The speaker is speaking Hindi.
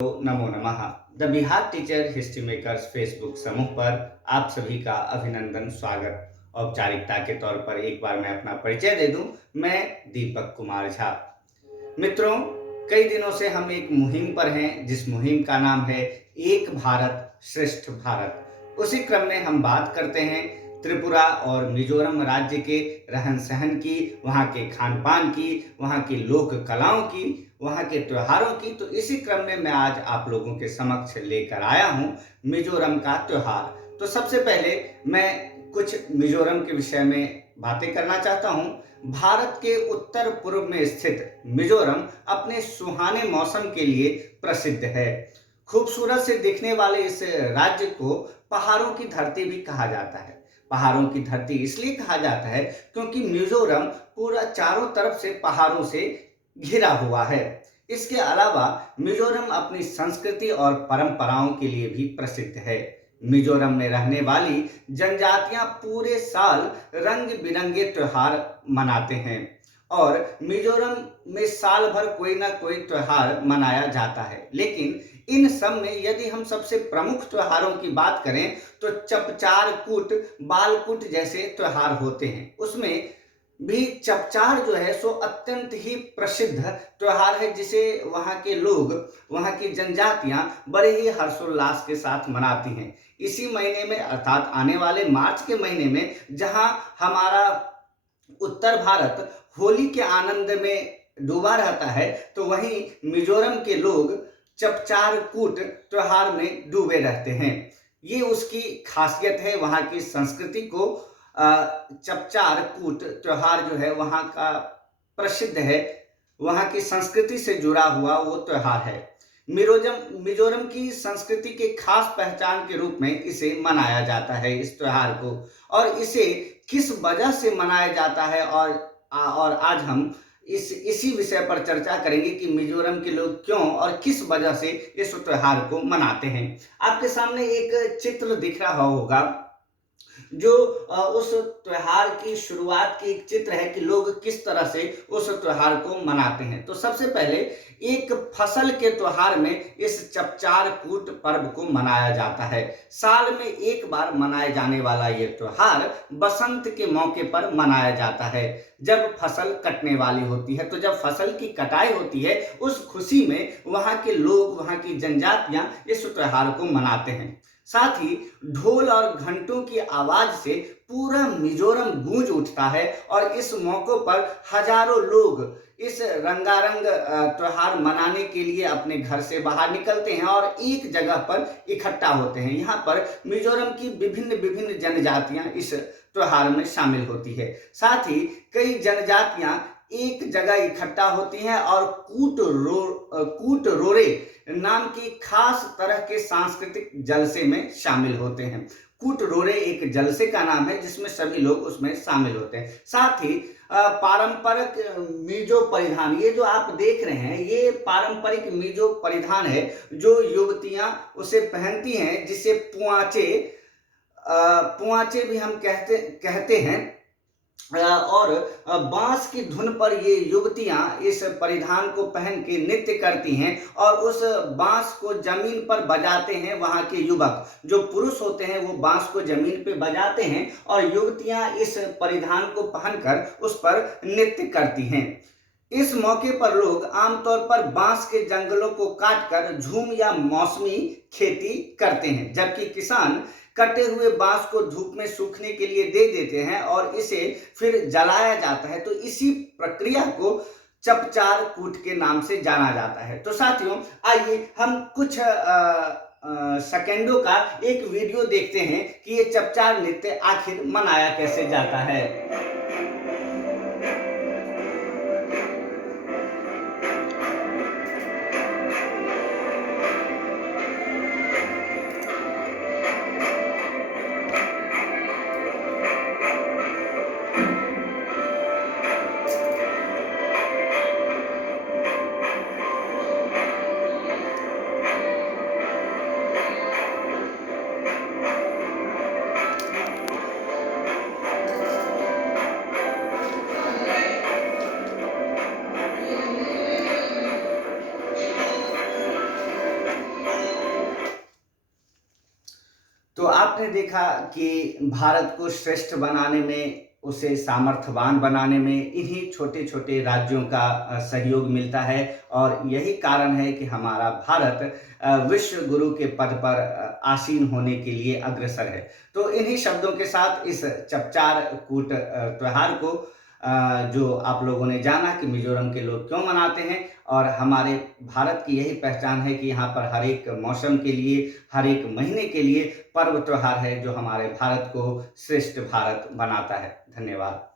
नमो नमः। The Bihar teacher history makers Facebook समूह पर आप सभी का अभिनंदन स्वागत। औपचारिकता के तौर पर एक बार मैं अपना परिचय दे दूं। मैं दीपक कुमार झा। मित्रों, कई दिनों से हम एक मुहिम पर हैं जिस मुहिम का नाम है एक भारत श्रेष्ठ भारत। उसी क्रम में हम बात करते हैं त्रिपुरा और मिजोरम राज्य के रहन सहन की, वहाँ के खान पान की, वहाँ की लोक कलाओं की, वहाँ के त्योहारों की। तो इसी क्रम में मैं आज आप लोगों के समक्ष लेकर आया हूँ मिजोरम का त्योहार। तो सबसे पहले मैं कुछ मिजोरम के विषय में बातें करना चाहता हूँ। भारत के उत्तर पूर्व में स्थित मिजोरम अपने सुहाने मौसम के लिए प्रसिद्ध है। खूबसूरत से दिखने वाले इस राज्य को पहाड़ों की धरती भी कहा जाता है। पहाड़ों की धरती इसलिए कहा जाता है क्योंकि मिजोरम पूरा चारों तरफ से पहाड़ों से घिरा हुआ है। इसके अलावा मिजोरम अपनी संस्कृति और परंपराओं के लिए भी प्रसिद्ध है। मिजोरम में रहने वाली जनजातियां पूरे साल रंग बिरंगे त्योहार मनाते हैं और मिजोरम में साल भर कोई ना कोई त्योहार मनाया जाता है। लेकिन इन सब में यदि हम सबसे प्रमुख त्योहारों की बात करें तो चपचार कूट, बालकूट जैसे त्योहार होते हैं। उसमें भी चपचार जो है सो अत्यंत ही प्रसिद्ध त्योहार है, जिसे वहाँ के लोग, वहाँ की जनजातियां बड़े ही हर्षोल्लास के साथ मनाती हैं। इसी महीने में अर्थात आने वाले मार्च के महीने में जहाँ हमारा उत्तर भारत होली के आनंद में डूबा रहता है, तो वहीं मिजोरम के लोग चपचार कूट त्योहार में डूबे रहते हैं। ये उसकी खासियत है। वहाँ की संस्कृति को चपचार कूट त्योहार जो है वहाँ का प्रसिद्ध है, वहाँ की संस्कृति से जुड़ा हुआ वो त्योहार है। मिजोरम की संस्कृति के खास पहचान के रूप में इसे मनाया जाता है, इस त्योहार को। और इसे किस वजह से मनाया जाता है और आज हम इसी विषय पर चर्चा करेंगे कि मिजोरम के लोग क्यों और किस वजह से इस त्योहार को मनाते हैं। आपके सामने एक चित्र दिख रहा होगा जो उस त्योहार की शुरुआत की एक चित्र है कि लोग किस तरह से उस त्योहार को मनाते हैं। तो सबसे पहले एक फसल के त्योहार में इस चपचार कूट पर्व को मनाया जाता है। साल में एक बार मनाए जाने वाला ये त्योहार बसंत के मौके पर मनाया जाता है, जब फसल कटने वाली होती है। तो जब फसल की कटाई होती है, उस खुशी में वहाँ के लोग, वहाँ की जनजातियां इस त्योहार को मनाते हैं। साथ ही ढोल और घंटों की आवाज से पूरा मिजोरम गूंज उठता है और इस मौके पर हजारों लोग इस रंगारंग त्योहार मनाने के लिए अपने घर से बाहर निकलते हैं और एक जगह पर इकट्ठा होते हैं। यहाँ पर मिजोरम की विभिन्न विभिन्न जनजातियां इस त्योहार में शामिल होती है। साथ ही कई जनजातियां एक जगह इकट्ठा होती हैं और कूट रोरे नाम की खास तरह के सांस्कृतिक जलसे में शामिल होते हैं। कूट रोरे एक जलसे का नाम है जिसमें सभी लोग उसमें शामिल होते हैं। साथ ही पारंपरिक मिजो परिधान, ये जो आप देख रहे हैं ये पारंपरिक मिजो परिधान है जो युवतियां उसे पहनती हैं, जिसे पुआचे भी हम कहते हैं। और बांस की धुन पर ये युवतियां इस परिधान को पहन के नृत्य करती हैं और उस बांस को जमीन पर बजाते हैं। वहां के युवक, जो पुरुष होते हैं, वो बांस को जमीन पे बजाते हैं और युवतियां इस परिधान को पहनकर उस पर नृत्य करती हैं। इस मौके पर लोग आमतौर पर बांस के जंगलों को काटकर झूम या मौसमी खेती करते हैं, जबकि किसान कटे हुए बांस को धूप में सूखने के लिए दे देते हैं और इसे फिर जलाया जाता है। तो इसी प्रक्रिया को चपचार कूट के नाम से जाना जाता है। तो साथियों, आइए हम कुछ सेकेंडों का एक वीडियो देखते हैं कि ये चपचार नृत्य आखिर मनाया कैसे जाता है। तो आपने देखा कि भारत को श्रेष्ठ बनाने में, उसे सामर्थ्यवान बनाने में इन्हीं छोटे-छोटे राज्यों का सहयोग मिलता है और यही कारण है कि हमारा भारत विश्व गुरु के पद पर आसीन होने के लिए अग्रसर है। तो इन्हीं शब्दों के साथ इस चपचार कूट त्योहार को जो आप लोगों ने जाना कि मिज़ोरम के लोग क्यों मनाते हैं और हमारे भारत की यही पहचान है कि यहाँ पर हर एक मौसम के लिए, हर एक महीने के लिए पर्व त्योहार है जो हमारे भारत को श्रेष्ठ भारत बनाता है। धन्यवाद।